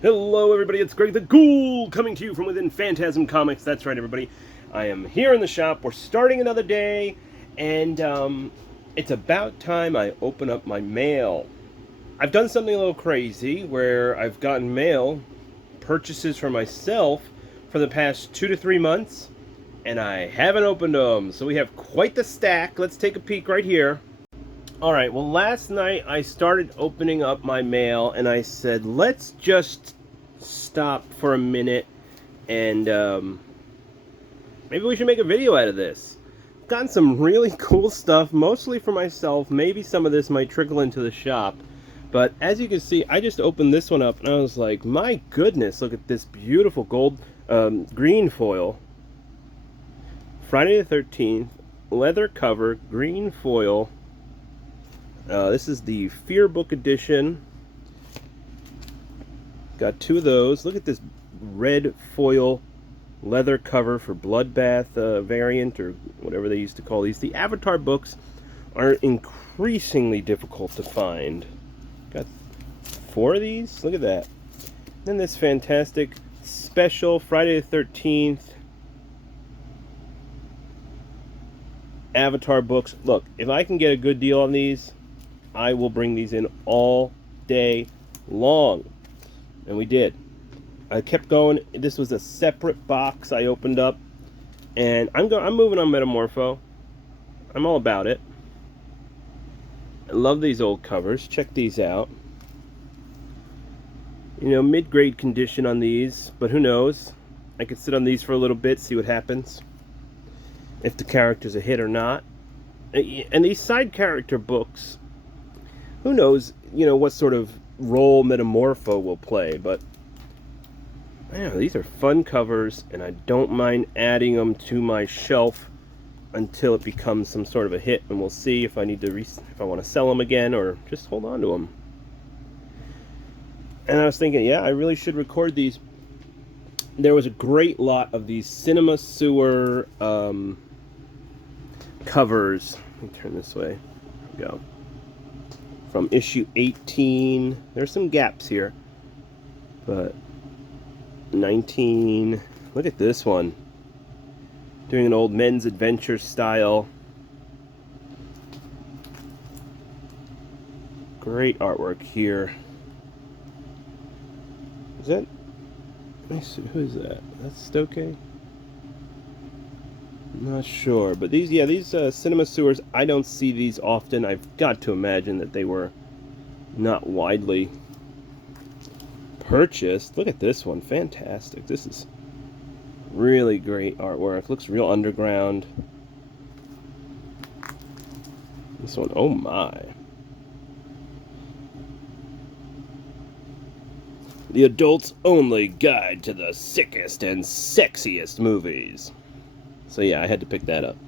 Hello everybody, it's Greg the Ghoul coming to you from within Phantasm Comics. That's right everybody, I am here in the shop. We're starting another day, and it's about time I open up my mail. I've done something a little crazy where I've gotten mail, purchases for myself for the past 2 to 3 months, and I haven't opened them. So we have quite the stack. Let's take a peek right here. Alright, well last night I started opening up my mail and I said, let's just stop for a minute and maybe we should make a video out of this. Gotten some really cool stuff, mostly for myself. Maybe some of this might trickle into the shop. But as you can see, I just opened this one up and I was like, my goodness, look at this beautiful gold, green foil. Friday the 13th, leather cover, green foil. This is the Fear Book edition. Got two of those. Look at this red foil leather cover for Bloodbath variant, or whatever they used to call these. The Avatar books are increasingly difficult to find. Got 4 of these. Look at that. Then this fantastic special Friday the 13th Avatar books. Look, if I can get a good deal on these, I will bring these in all day long. And we did. I kept going. This was a separate box I opened up. And I'm moving on Metamorpho. I'm all about it. I love these old covers. Check these out. You know, mid-grade condition on these, but who knows? I could sit on these for a little bit, see what happens. If the character's a hit or not. And these side character books, who knows, you know, what sort of role Metamorpho will play, but these are fun covers, and I don't mind adding them to my shelf until it becomes some sort of a hit, and we'll see if I need to if I want to sell them again or just hold on to them. And I was thinking, yeah, I really should record these. There was a great lot of these Cinema Sewer covers. Let me turn this way. There we go. From issue 18. There's some gaps here, but 19. Look at this one. Doing an old Men's Adventure style. Great artwork here. Is that? Let me see. Who is that? That's Stokey? Not sure, but these Cinema Sewers, I don't see these often. I've got to imagine that they were not widely purchased. Look at this one, fantastic. This is really great artwork. Looks real underground. This one, oh my. The adults only guide to the sickest and sexiest movies. So yeah, I had to pick that up.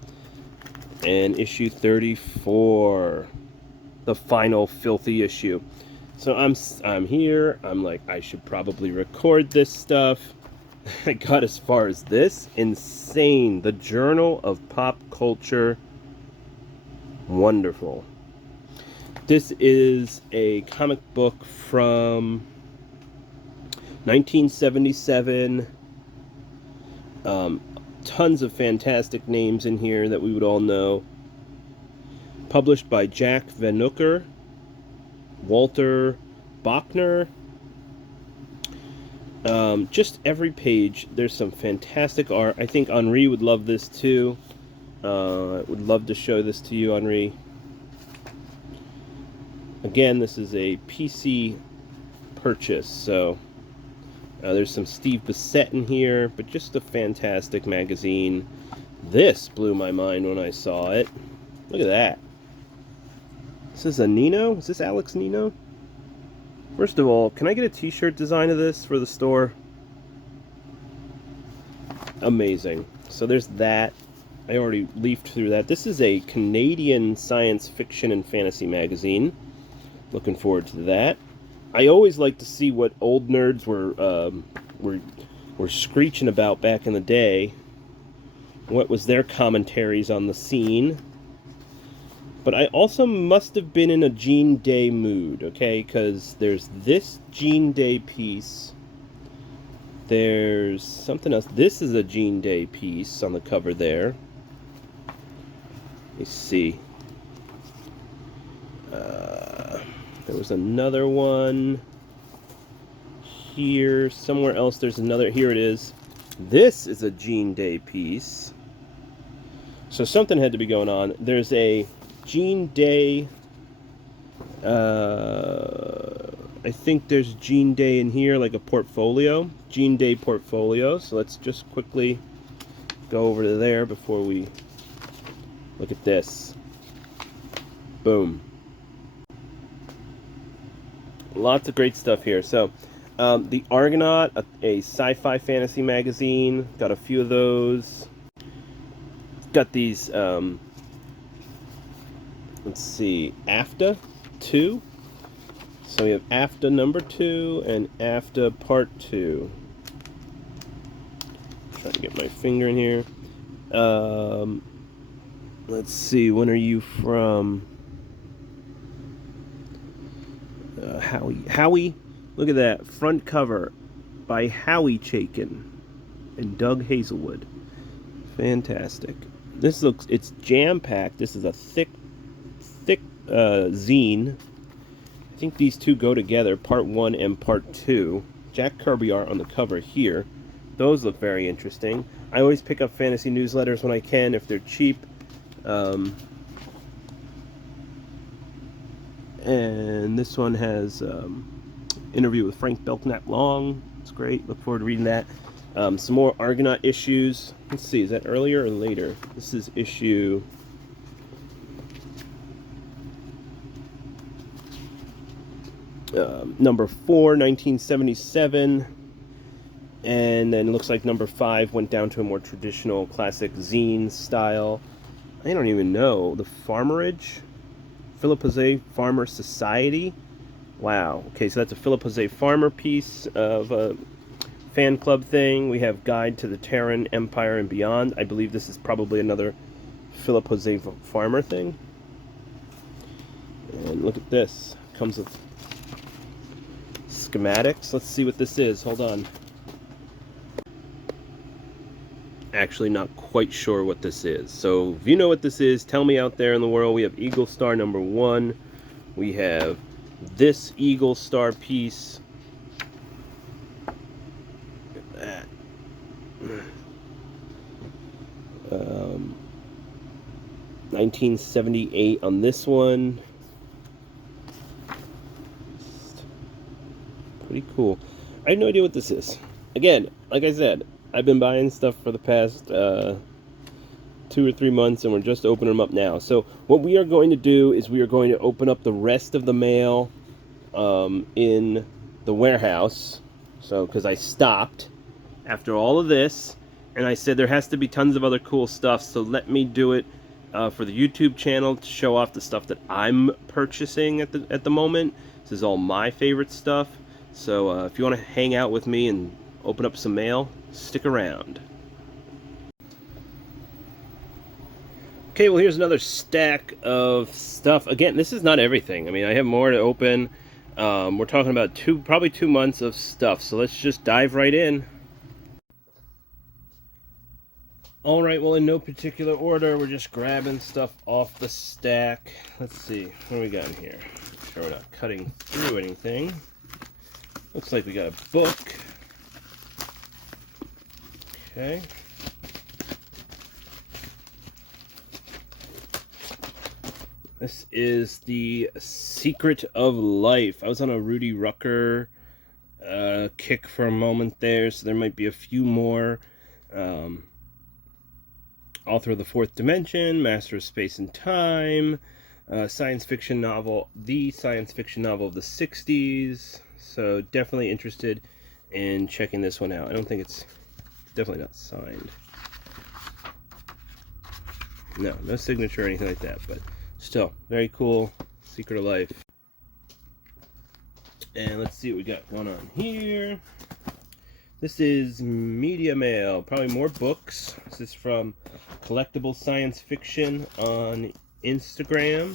And issue 34, the final filthy issue. So I'm here. I'm like, I should probably record this stuff. I got as far as this. Insane. The Journal of Pop Culture. Wonderful. This is a comic book from 1977. Tons of fantastic names in here that we would all know. Published by Jack Vanucker, Walter Bachner. Just every page, there's some fantastic art. I think Henri would love this too. I would love to show this to you, Henri. Again, this is a PC purchase, so there's some Steve Bissette in here, but just a fantastic magazine. This blew my mind when I saw it. Look at that. This is a Nino? Is this Alex Nino? First of all, can I get a t-shirt design of this for the store? Amazing. So there's that. I already leafed through that. This is a Canadian science fiction and fantasy magazine. Looking forward to that. I always like to see what old nerds were screeching about back in the day. What was their commentaries on the scene? But I also must have been in a Jean Day mood, okay? Because there's this Jean Day piece There's something else. This is a Gene Day piece on the cover there. Let me see. There was another one here. Somewhere else there's another. Here it is. This is a Gene Day piece. So something had to be going on. There's a Gene Day. I think there's Gene Day in here, like a portfolio. Gene Day portfolio. So let's just quickly go over to there before we look at this. Boom. Lots of great stuff here. So, The Argonaut, a sci-fi fantasy magazine. Got a few of those. Got these, let's see, AFTA 2. So we have AFTA number 2 and AFTA part 2. Trying to get my finger in here. Let's see, when are you from? Howie, look at that front cover by Howie Chaikin and Doug Hazelwood. Fantastic. This looks, it's jam-packed. This is a thick zine. I think these two go together, part 1 and part 2. Jack Kirby art on the cover here. Those look very interesting. I always pick up fantasy newsletters when I can if they're cheap. And this one has interview with Frank Belknap Long. It's great. Look forward to reading that. Some more Argonaut issues. Let's see, is that earlier or later? This is issue number 4, 1977. And then it looks like number 5 went down to a more traditional classic zine style. I don't even know. The Farmerage? Philip Jose Farmer Society. Wow. Okay, so that's a Philip Jose Farmer piece of a fan club thing. We have Guide to the Terran Empire and Beyond. I believe this is probably another Philip Jose Farmer thing. And look at this. Comes with schematics. Let's see what this is. Hold on. Actually not quite sure what this is. So if you know what this is, tell me out there in the world. We have Eagle Star number 1. We have this Eagle Star piece. Look at that. 1978 on this one. Pretty cool. I have no idea what this is. Again, like I said, I've been buying stuff for the past 2 or 3 months, and we're just opening them up now. So what we are going to do is we are going to open up the rest of the mail in the warehouse. So, because I stopped after all of this, and I said there has to be tons of other cool stuff, so let me do it for the YouTube channel to show off the stuff that I'm purchasing at the moment. This is all my favorite stuff. So if you want to hang out with me and open up some mail, stick around. Okay, well, here's another stack of stuff. Again, this is not everything. I mean, I have more to open. We're talking about probably 2 months of stuff. So let's just dive right in. All right, well, in no particular order, we're just grabbing stuff off the stack. Let's see, what do we got in here? Make sure we're not cutting through anything. Looks like we got a book. Okay. This is The Secret of Life. I was on a Rudy Rucker kick for a moment there, so there might be a few more. Author of The Fourth Dimension, Master of Space and Time, science fiction novel, the science fiction novel of the 60s. So definitely interested in checking this one out. I don't think it's definitely not signed. No signature or anything like that, but still, very cool. Secret of Life. And let's see what we got going on here. This is Media Mail, probably more books. This is from Collectible Science Fiction on Instagram.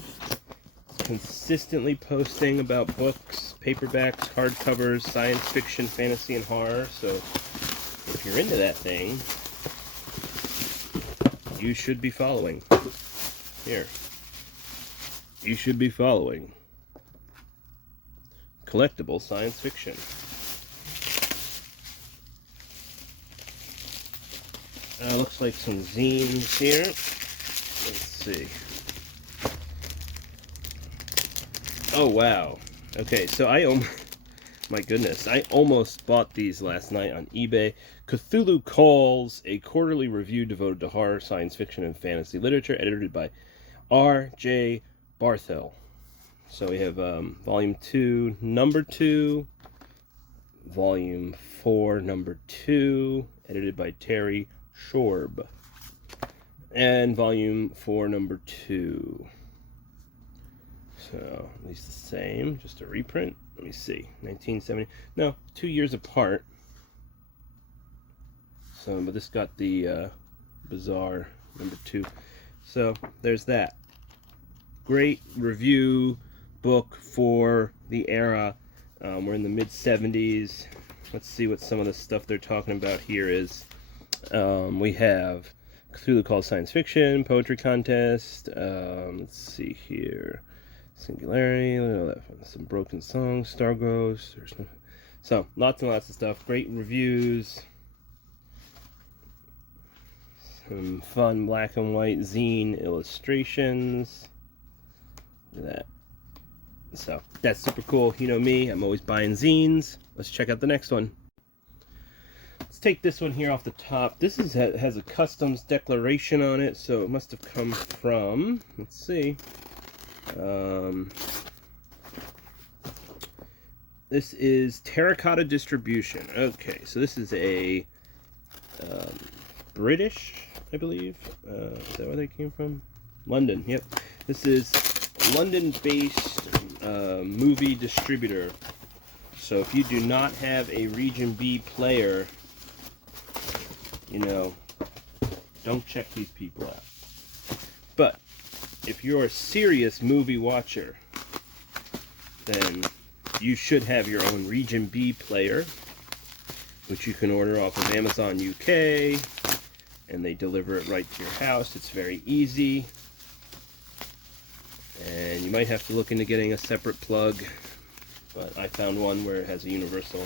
Consistently posting about books, paperbacks, hardcovers, science fiction, fantasy, and horror. So If you're into that thing, you should be following. Here. You should be following collectible science fiction. Looks like some zines here. Let's see. Oh, wow. Okay, so my goodness, I almost bought these last night on eBay. Cthulhu Kohls, a quarterly review devoted to horror, science fiction, and fantasy literature, edited by R.J. Barthel. So we have Volume 2, Number 2, Volume 4, Number 2, edited by Terry Shorb, and Volume 4, Number 2. So, at least the same, just a reprint. Let me see, 1970. No, 2 years apart. So, but this got the bizarre number 2. So, there's that. Great review book for the era. We're in the mid-70s. Let's see what some of the stuff they're talking about here is. We have Cthulhu Kohls Science Fiction, Poetry Contest. Let's see here. Singularity, some broken songs, Star Ghost. So, lots and lots of stuff. Great reviews. Some fun black and white zine illustrations. Look at that. So, that's super cool. You know me, I'm always buying zines. Let's check out the next one. Let's take this one here off the top. This has a customs declaration on it, so it must have come from, let's see. This is Terracotta Distribution. Okay, so this is a British, I believe. Is that where they came from? London, yep. This is London-based movie distributor. So if you do not have a Region B player, you know, don't check these people out. But if you're a serious movie watcher, then you should have your own Region B player, which you can order off of Amazon UK, and they deliver it right to your house. It's very easy, and you might have to look into getting a separate plug, but I found one where it has a universal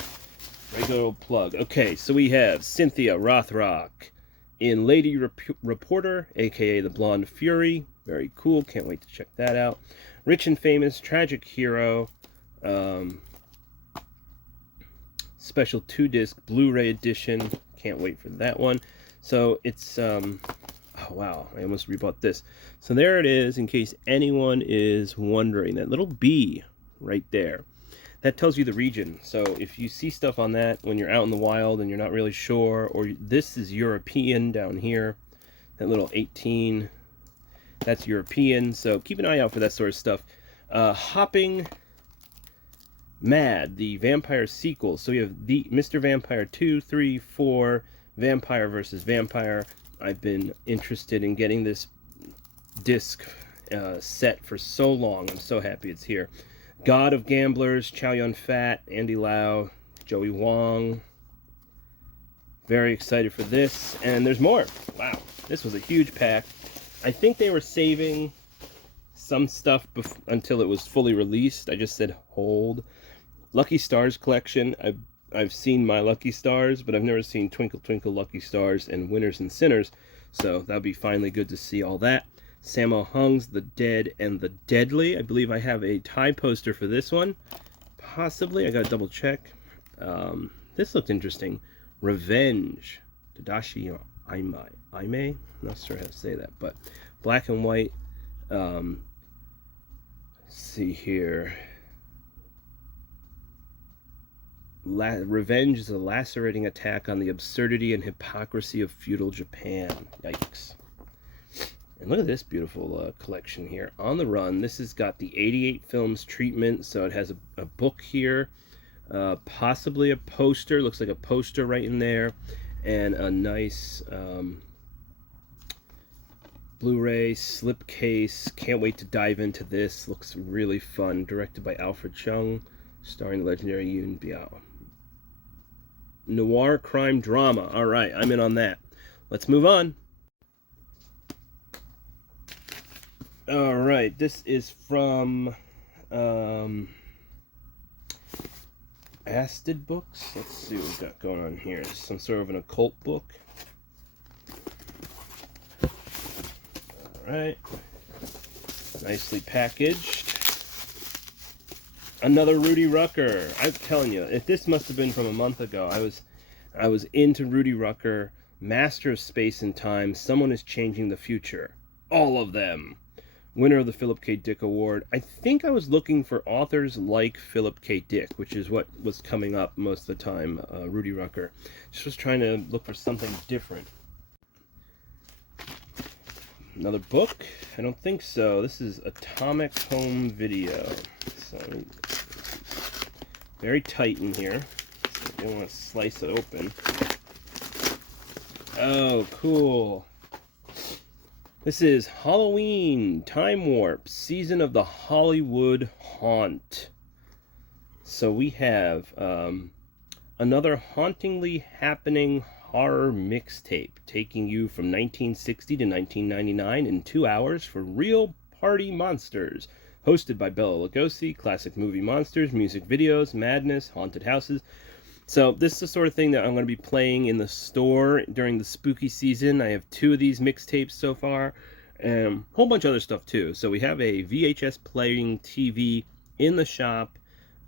regular old plug. Okay, so we have Cynthia Rothrock in Lady Reporter, aka the Blonde Fury. Very cool, can't wait to check that out. Rich and Famous, Tragic Hero, special 2-disc Blu-ray edition. Can't wait for that one. So it's, oh wow, I almost rebought this. So there it is, in case anyone is wondering. That little B right there, that tells you the region. So if you see stuff on that when you're out in the wild and you're not really sure, or this is European down here, that little 18, that's European. So keep an eye out for that sort of stuff. Hopping Mad, the vampire sequel. So you have the Mr. Vampire 2, 3, 4, Vampire versus Vampire. I've been interested in getting this disc set for so long. I'm so happy it's here. God of Gamblers, Chow Yun-fat, Andy Lau, Joey Wong. Very excited for this. And there's more. Wow, this was a huge pack. I think they were saving some stuff until it was fully released. I just said hold. Lucky Stars collection. I've seen my Lucky Stars, but I've never seen Twinkle Twinkle Lucky Stars and Winners and Sinners. So that'll be finally good to see all that. Sammo Hung's The Dead and the Deadly. I believe I have a tie poster for this one. Possibly. I gotta double check. This looked interesting. Revenge. Tadashi Aime? Not sure how to say that, but black and white. Let's see here. Revenge is a lacerating attack on the absurdity and hypocrisy of feudal Japan. Yikes. And look at this beautiful collection here. On the Run. This has got the 88 Films treatment, so it has a book here. Possibly a poster. Looks like a poster right in there. And a nice Blu-ray slipcase. Can't wait to dive into this. Looks really fun. Directed by Alfred Chung. Starring the legendary Yoon Biao. noir crime drama. All right, I'm in on that. Let's move on. All right, this is from Asted Books. Let's see what we've got going on here. Some sort of an occult book. All right, nicely packaged. Another Rudy Rucker. I'm telling you, if this must have been from a month ago. I was into Rudy Rucker, Master of Space and Time, Someone is Changing the Future. All of them. Winner of the Philip K. Dick Award. I think I was looking for authors like Philip K. Dick, which is what was coming up most of the time, Rudy Rucker. Just was trying to look for something different. Another book? I don't think so. This is Atomic Home Video. So, very tight in here. So I don't want to slice it open. Oh, cool. This is Halloween Time Warp, Season of the Hollywood Haunt. So we have another hauntingly happening horror mixtape, taking you from 1960 to 1999 in 2 hours for real party monsters. Hosted by Bela Lugosi, classic movie monsters, music videos, madness, haunted houses. So this is the sort of thing that I'm going to be playing in the store during the spooky season. I have 2 of these mixtapes so far, and a whole bunch of other stuff too. So we have a VHS playing TV in the shop,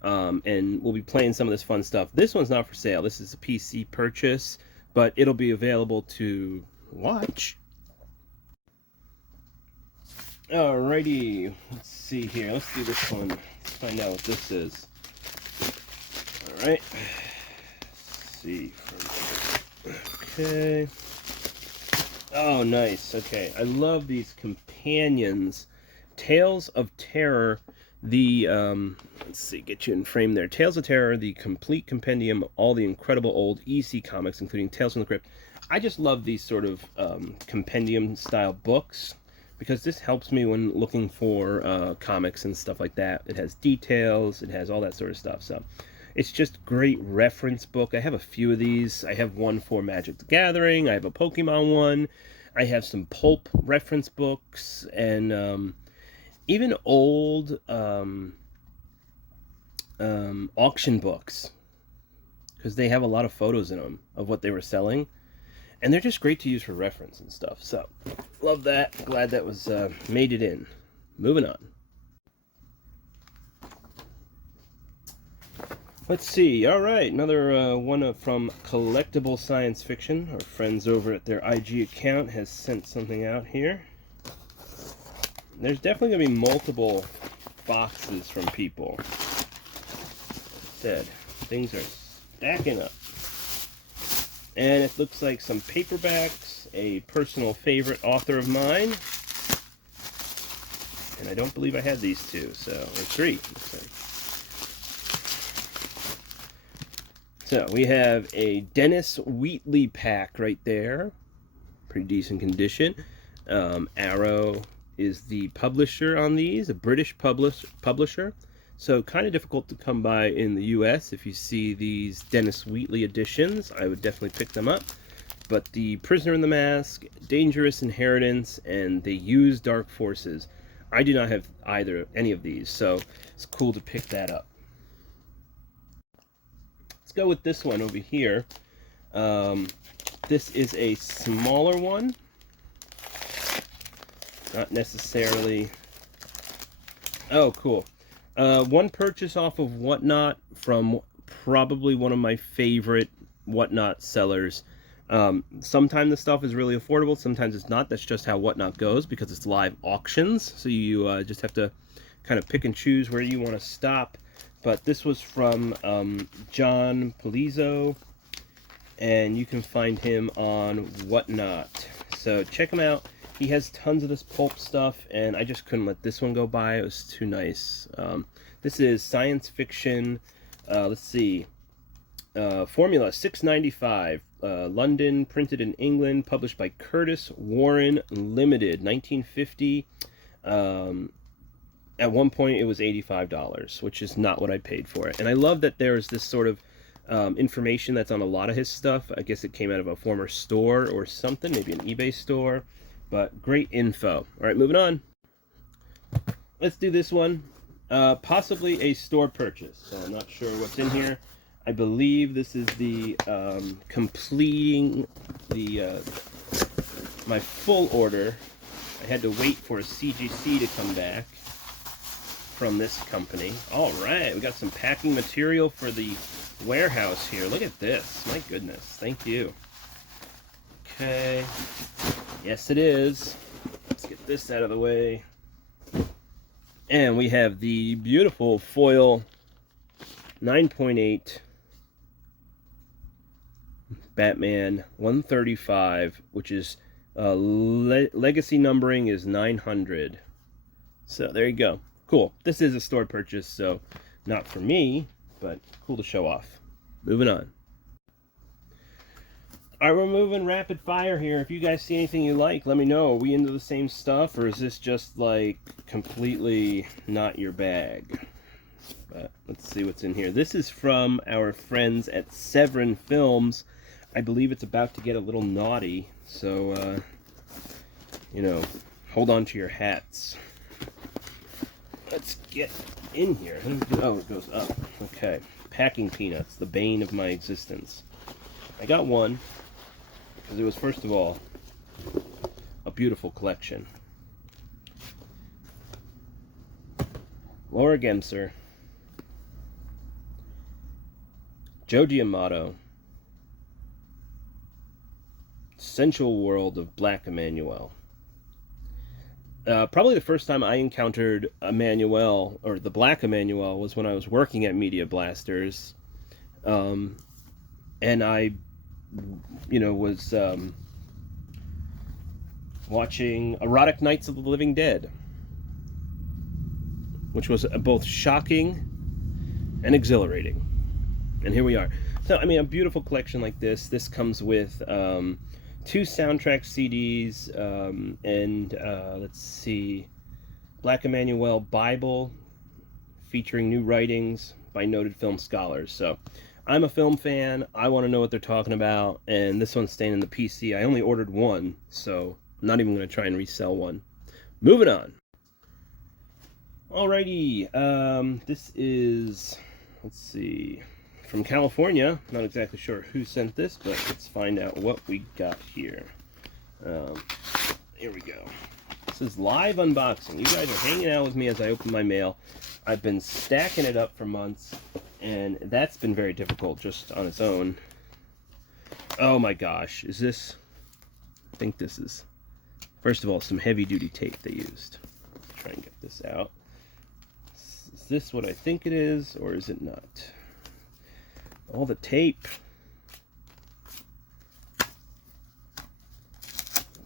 and we'll be playing some of this fun stuff. This one's not for sale. This is a PC purchase, but it'll be available to watch. Alrighty, let's see here. Let's do this one. Let's find out what this is. Alright. See. Okay. Oh, nice. Okay. I love these companions. Tales of Terror. The, let's see, get you in frame there. Tales of Terror, the complete compendium of all the incredible old EC comics, including Tales from the Crypt. I just love these sort of compendium-style books, because this helps me when looking for comics and stuff like that. It has details, it has all that sort of stuff. So it's just great reference book. I have a few of these. I have one for Magic the Gathering. I have a Pokemon one. I have some pulp reference books, and even old auction books, because they have a lot of photos in them of what they were selling. And they're just great to use for reference and stuff. So, love that. Glad that was made it in. Moving on. Let's see. All right, another one from Collectible Science Fiction. Our friends over at their IG account has sent something out here. There's definitely going to be multiple boxes from people. Said, things are stacking up. And it looks like some paperbacks, a personal favorite author of mine. And I don't believe I had these 2, so, or 3. So we have a Dennis Wheatley pack right there. Pretty decent condition. Arrow is the publisher on these, a British publisher. So kind of difficult to come by in the US. If you see these Dennis Wheatley editions, I would definitely pick them up. But the Prisoner in the Mask, Dangerous Inheritance, and They Use Dark Forces, I do not have any of these, so it's cool to pick that up. Let's go with this one over here. This is a smaller one. Not necessarily... Oh, cool. One purchase off of Whatnot from probably one of my favorite Whatnot sellers. Sometimes the stuff is really affordable, sometimes it's not. That's just how Whatnot goes, because it's live auctions. So you just have to kind of pick and choose where you want to stop. But this was from John Polizzo, and you can find him on Whatnot. So check him out. He has tons of this pulp stuff, and I just couldn't let this one go by. It was too nice. This is science fiction. Let's see. Formula $6.95. London, printed in England, published by Curtis Warren Limited, 1950. At one point, it was $85, which is not what I paid for it. And I love that there's this sort of information that's on a lot of his stuff. I guess it came out of a former store or something, maybe an eBay store, but great info. All right, moving on. Let's do this one. Possibly a store purchase, so I'm not sure what's in here. I believe this is the completing the my full order. I had to wait for a CGC to come back from this company. All right, we got some packing material for the warehouse here. Look at this. My goodness. Thank you. Okay. Yes, it is. Let's get this out of the way. And we have the beautiful foil 9.8 Batman 135, which is legacy numbering is 900. So there you go. Cool. This is a store purchase, so not for me, but cool to show off. Moving on. Alright, we're moving rapid fire here. If you guys see anything you like, let me know. Are we into the same stuff, or is this just like completely not your bag? But let's see what's in here. This is from our friends at Severin Films. I believe it's about to get a little naughty, so you know, hold on to your hats. Let's get in here. Oh, it goes up. Okay. Packing peanuts, the bane of my existence. I got one because it was, first of all, a beautiful collection. Laura Gemser, Joe Giamotto, Sensual World of Black Emmanuel. Probably the first time I encountered Emmanuel, or the Black Emmanuel, was when I was working at Media Blasters. And I, was watching Erotic Nights of the Living Dead, which was both shocking and exhilarating. And here we are. So, I mean, a beautiful collection like this. This comes with 2 soundtrack CDs, and let's see, Black Emmanuel Bible, featuring new writings by noted film scholars. So I'm a film fan. I want to know what they're talking about, and this one's staying in the PC. I only ordered one, so I'm not even going to try and resell one. Moving on. Alrighty, this is, let's see, from California. Not exactly sure who sent this, but let's find out what we got here. Here we go. This is live unboxing. You guys are hanging out with me as I open my mail. I've been stacking it up for months, and that's been very difficult just on its own. Oh my gosh, is this? I think this is, first of all, some heavy-duty tape they used. Let's try and get this out. Is this what I think it is, or is it not? All the tape.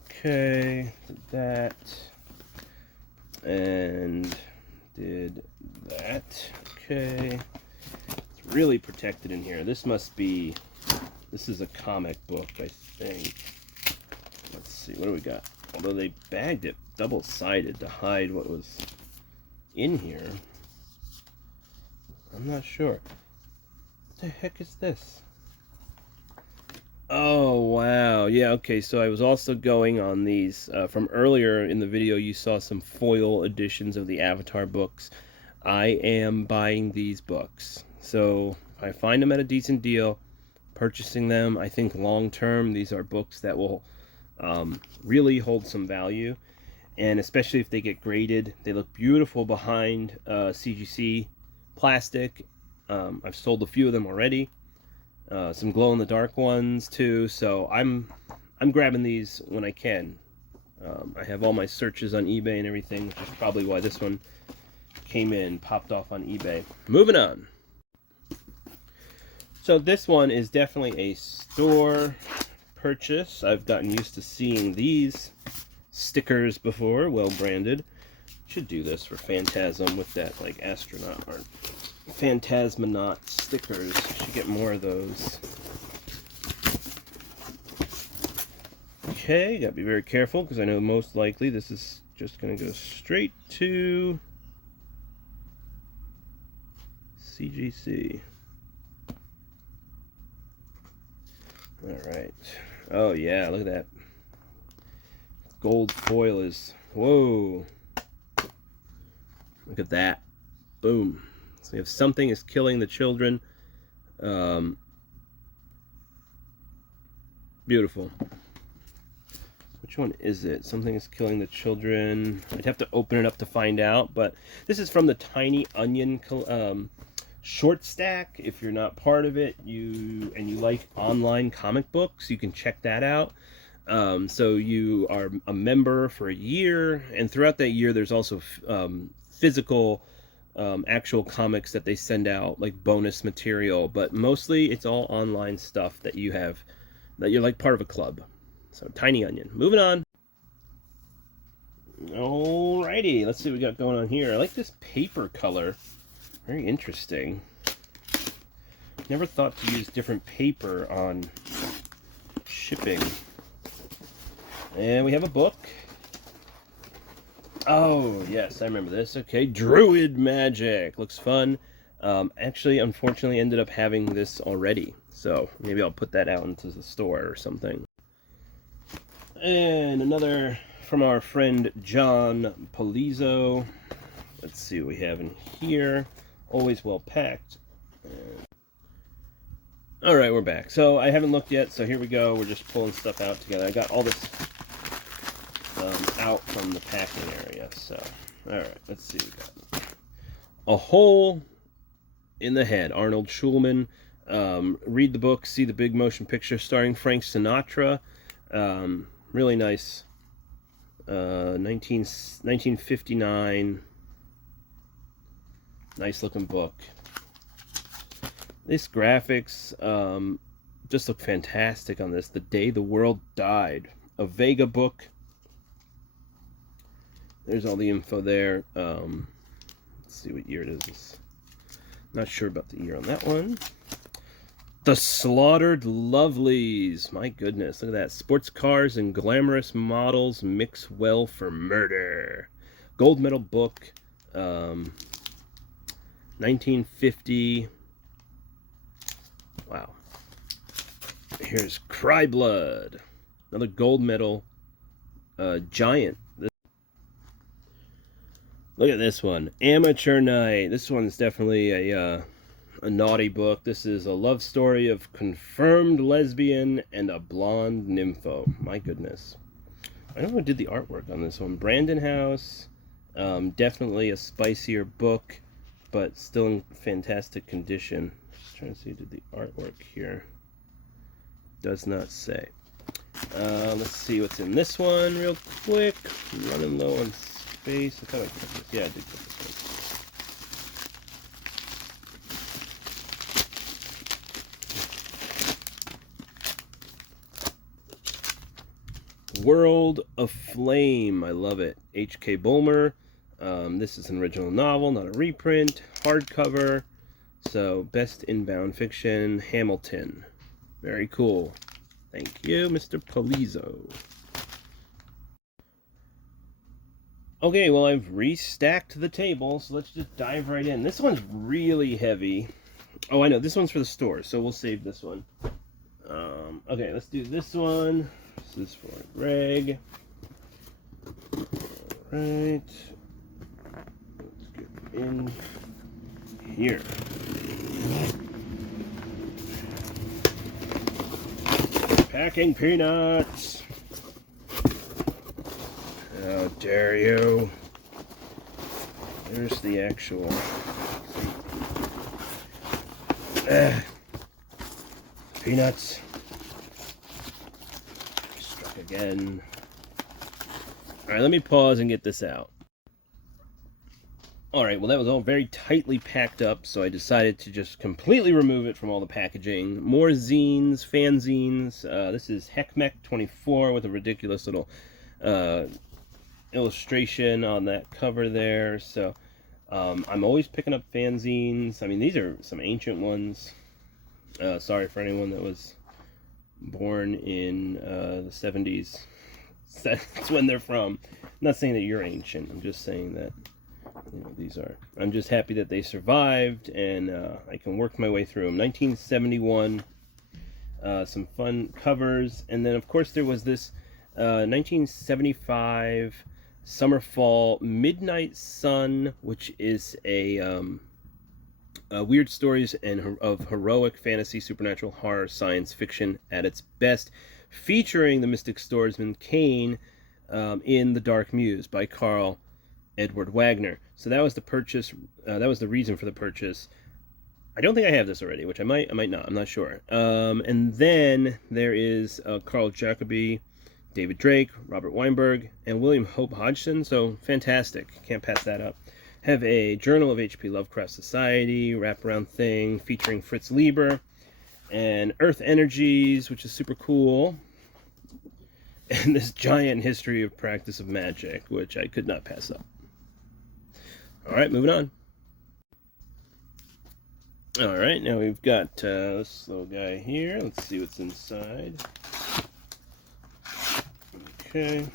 Okay, did that. And did that. Okay. It's really protected in here. This must be, this is a comic book, I think. Let's see, what do we got? Although they bagged it double-sided to hide what was in here. I'm not sure. What the heck is this? Oh, wow. Yeah, okay, so I was also going on these. From earlier in the video, you saw some foil editions of the Avatar books. I am buying these books. So if I find them at a decent deal, purchasing them. I think long-term, these are books that will really hold some value. And especially if they get graded. They look beautiful behind CGC plastic. I've sold a few of them already. Some glow-in-the-dark ones too, so I'm grabbing these when I can. I have all my searches on eBay and everything, which is probably why this one came in, popped off on eBay. Moving on. So this one is definitely a store purchase. I've gotten used to seeing these stickers before, well branded. Should do this for Phantasm with that like astronaut or Phantasmonaut stickers. Should get more of those. Okay, gotta be very careful because I know most likely this is just gonna go straight to CGC. All right. Oh, yeah, look at that. Gold foil is... Whoa. Look at that. Boom. So we have Something is Killing the Children. Beautiful. Which one is it? Something is Killing the Children. I'd have to open it up to find out, but this is from the Tiny Onion short stack. If you're not part of it, you like online comic books, you can check that out. So you are a member for a year, and throughout that year, there's also physical actual comics that they send out, like bonus material. But mostly, it's all online stuff that you have, that you're like part of a club. So Tiny Onion. Moving on. Alrighty, let's see what we got going on here. I like this paper color. Very interesting. Never thought to use different paper on shipping. And we have a book. Oh, yes, I remember this. Okay, Druid Magic. Looks fun. Actually, unfortunately, ended up having this already. So maybe I'll put that out into the store or something. And another from our friend John Polizzo. Let's see what we have in here. Always well packed. Alright, we're back. So I haven't looked yet, so here we go. We're just pulling stuff out together. I got all this out from the packing area. So, alright, let's see what we got. A Hole in the Head, Arnold Schulman. Read the book, see the big motion picture starring Frank Sinatra. Really nice. 1959. Nice looking book. This graphics just look fantastic on this. The Day the World Died. A Vega book. There's all the info there. Let's see what year it is. Not sure about the year on that one. The Slaughtered Lovelies. My goodness, look at that. Sports cars and glamorous models mix well for murder. Gold medal book. 1950. Wow. Here's Cry Blood. Another gold medal giant. Look at this one. Amateur Night. This one's definitely a naughty book. This is a love story of confirmed lesbian and a blonde nympho. My goodness. I don't know who did the artwork on this one. Brandon House. Definitely a spicier book, but still in fantastic condition. Just trying to see who did the artwork here. Does not say. Let's see what's in this one real quick. I'm running low on space. I thought I cut this. Yeah, I did cut this one. World of Flame. I love it. H.K. Bulmer. This is an original novel, not a reprint. Hardcover. So, best inbound fiction. Hamilton. Very cool. Thank you, Mr. Polizzo. Okay, well, I've restacked the table, so let's just dive right in. This one's really heavy. Oh, I know. This one's for the store, so we'll save this one. Okay, let's do this one. This is for Greg. Alright. Let's get in here. Packing peanuts. How dare you? There's the actual. Peanuts. Struck again. Alright, let me pause and get this out. Alright, well that was all very tightly packed up, so I decided to just completely remove it from all the packaging. More zines, fanzines. This is Heckmech 24 with a ridiculous little illustration on that cover there. So I'm always picking up fanzines. I mean, these are some ancient ones. Sorry for anyone that was born in the 70s. That's when they're from. I'm not saying that you're ancient. I'm just saying that, you know, these are. I'm just happy that they survived, and I can work my way through them. 1971. some fun covers, and then of course there was this 1975 Summer Fall Midnight Sun, which is a weird stories of heroic fantasy, supernatural horror, science fiction at its best, featuring the mystic swordsman Cain in The Dark Muse by Carl Edward Wagner. So that was the purchase. That was the reason for the purchase. I don't think I have this already, which I might not. I'm not sure. And then there is Carl Jacobi, David Drake, Robert Weinberg, and William Hope Hodgson. So fantastic. Can't pass that up. Have a Journal of H.P. Lovecraft Society wraparound thing featuring Fritz Lieber, and Earth Energies, which is super cool. And this giant history of practice of magic, which I could not pass up. All right, moving on. All right, now we've got this little guy here. Let's see what's inside. Okay.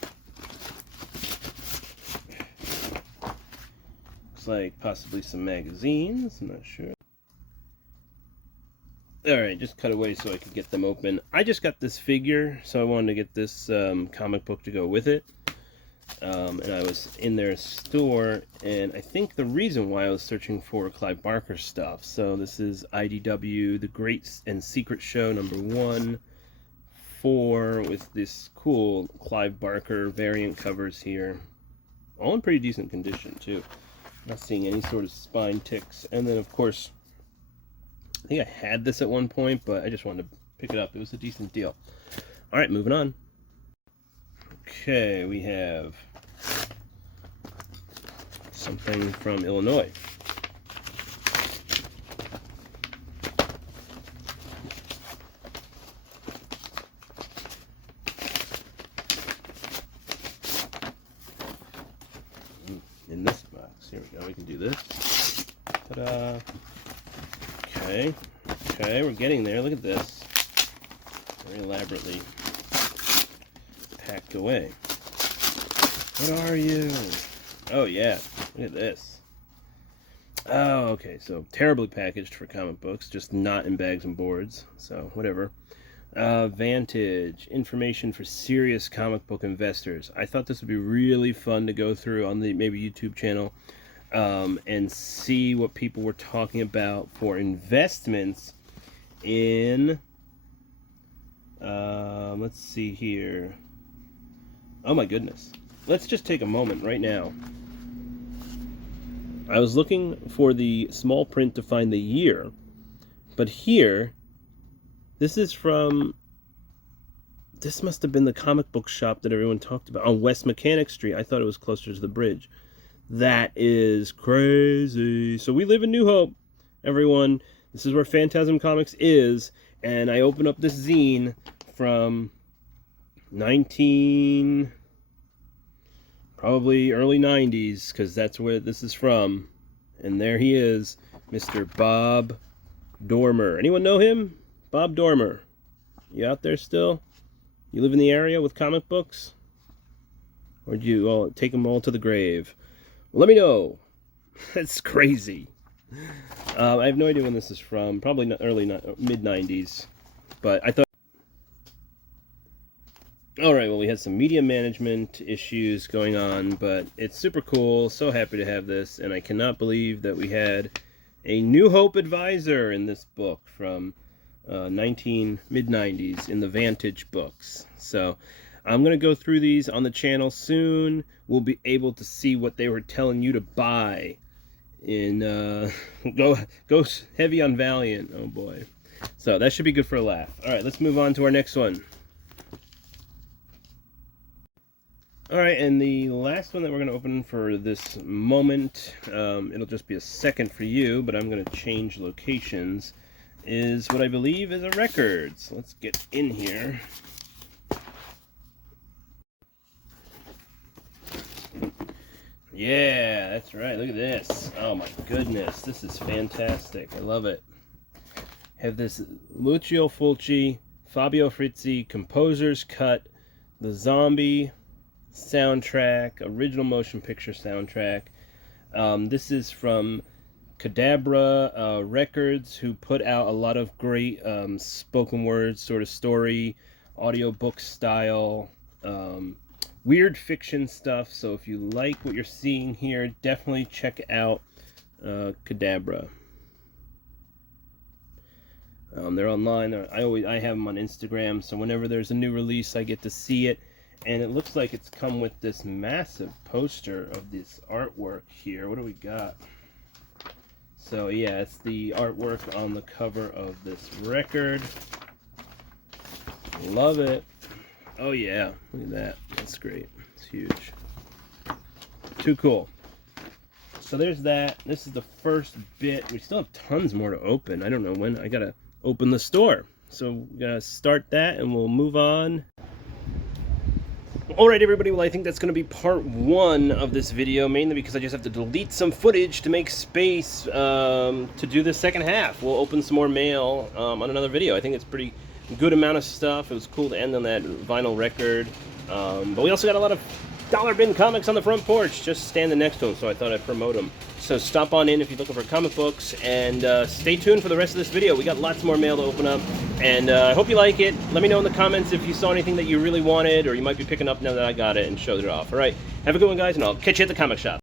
Looks like possibly some magazines. I'm not sure. Alright, just cut away so I could get them open. I just got this figure, so I wanted to get this comic book to go with it. And I was in their store, and I think the reason why I was searching for Clive Barker stuff. So this is IDW, The Great and Secret Show #1, 4, with this cool Clive Barker variant covers here. All in pretty decent condition, too. Not seeing any sort of spine ticks. And then, of course, I think I had this at one point, but I just wanted to pick it up. It was a decent deal. All right, moving on. Okay, we have something from Illinois. In this box. Here we go. We can do this. Ta-da. Okay, we're getting there. Look at this. Very elaborately packed away. What are you? Oh, yeah. Look at this. Oh, okay. So, terribly packaged for comic books, just not in bags and boards. So, whatever. Vantage. Information for serious comic book investors. I thought this would be really fun to go through on the maybe YouTube channel. And see what people were talking about for investments in, let's see here. Oh my goodness. Let's just take a moment right now. I was looking for the small print to find the year, but here, this is from, this must have been the comic book shop that everyone talked about on West Mechanic Street. I thought it was closer to the bridge. That is crazy. So we live in New Hope, everyone. This is where Phantasm Comics is. And I open up this zine from probably early 90s, because that's where this is from. And there he is, Mr. Bob Dormer. Anyone know him? Bob Dormer. You out there still? You live in the area with comic books? Or do you all take them all to the grave? Let me know. That's crazy. I have no idea when this is from. Probably mid-90s. But I thought... Alright, well, we had some media management issues going on, but it's super cool. So happy to have this. And I cannot believe that we had a New Hope advisor in this book from mid-90s in the Vantage books. So... I'm going to go through these on the channel soon. We'll be able to see what they were telling you to buy in, go heavy on Valiant. Oh boy. So that should be good for a laugh. Alright, let's move on to our next one. Alright, and the last one that we're going to open for this moment, it'll just be a second for you, but I'm going to change locations, is what I believe is a record. So let's get in here. Yeah, that's right. Look at this. Oh my goodness. This is fantastic. I love it. Have this Lucio Fulci, Fabio Frizzi, composer's cut, the zombie soundtrack, original motion picture soundtrack. This is from Cadabra Records, who put out a lot of great spoken word sort of story, audiobook style, weird fiction stuff. So if you like what you're seeing here, definitely check out Cadabra. They're online. I have them on Instagram, so whenever there's a new release, I get to see it. And it looks like it's come with this massive poster of this artwork here. What do we got? So yeah, it's the artwork on the cover of this record. Love it. Oh yeah, look at that. That's great. It's huge. Too cool. So there's that. This is the first bit. We still have tons more to open. I don't know when. I gotta open the store. So we're gonna start that and we'll move on. Alright everybody, well I think that's going to be part 1 of this video, mainly because I just have to delete some footage to make space to do the second half. We'll open some more mail on another video. I think it's a pretty good amount of stuff. It was cool to end on that vinyl record. But we also got a lot of dollar bin comics on the front porch, just standing next to them, so I thought I'd promote them. So stop on in if you're looking for comic books, and stay tuned for the rest of this video. We got lots more mail to open up, and I hope you like it. Let me know in the comments if you saw anything that you really wanted, or you might be picking up now that I got it and showed it off. All right, have a good one, guys, and I'll catch you at the comic shop.